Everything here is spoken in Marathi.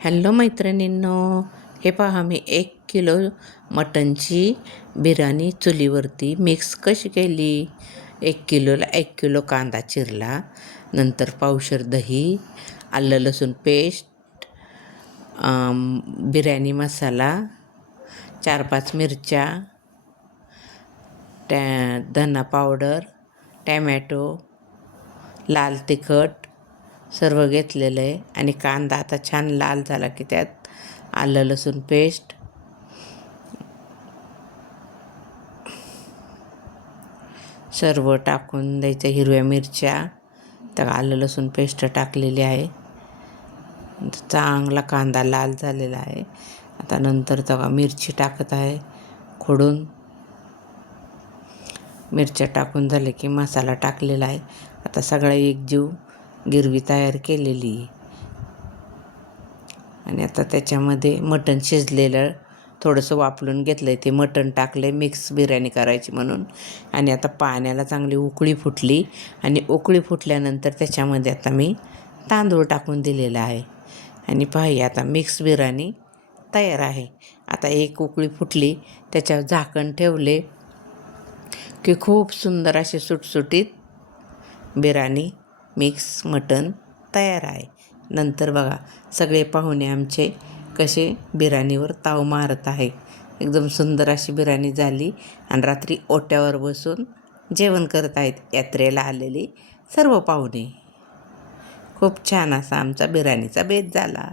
हॅलो मैत्रिणींनो, हे पहा मी 1 किलो मटणची बिर्याणी चुलीवरती मिक्स कशी केली. 1 किलोला 1 किलो कांदा चिरला, नंतर पावशेर दही, आलं लसूण पेस्ट, बिर्याणी मसाला, 4-5 मिरच्या, धना पावडर, टॅमॅटो, लाल तिखट सर्व घेतलेलं आहे. आणि कांदा आता छान लाल झाला की त्यात आलं लसूण पेस्ट, सर्व टाकून द्यायचं. हिरव्या मिरच्या, तर आलं लसूण पेस्ट टाकलेली आहे. चांगला कांदा लाल झालेला आहे. आता नंतर तेव्हा मिरची टाकत आहे खोडून. मिरच्या टाकून झाले की मसाला टाकलेला आहे. आता सगळा एकजीव गिरवी तयार केलेली आहे. आणि आता त्याच्यामध्ये मटण शिजलेलं थोडंसं वाफलून घेतलं आहे, ते मटण टाकले मिक्स बिर्याणी करायची म्हणून. आणि आता पाण्याला चांगली उकळी फुटली, आणि उकळी फुटल्यानंतर त्याच्यामध्ये आता मी तांदूळ टाकून दिलेला आहे. आणि पाही आता मिक्स बिर्याणी तयार आहे. आता एक उकळी फुटली, त्याच्यावर झाकण ठेवले की खूप सुंदर अशी सुटसुटीत बिर्याणी मिक्स मटण तयार आहे. नंतर बघा सगळे पाहुणे आमचे कसे बिर्याणीवर ताव मारत आहे. एकदम सुंदर अशी बिर्याणी झाली. आणि रात्री ओट्यावर बसून जेवण करत आहेत यात्रेला आलेली सर्व पाहुणे. खूप छान असा आमचा बिर्याणीचा बेत झाला.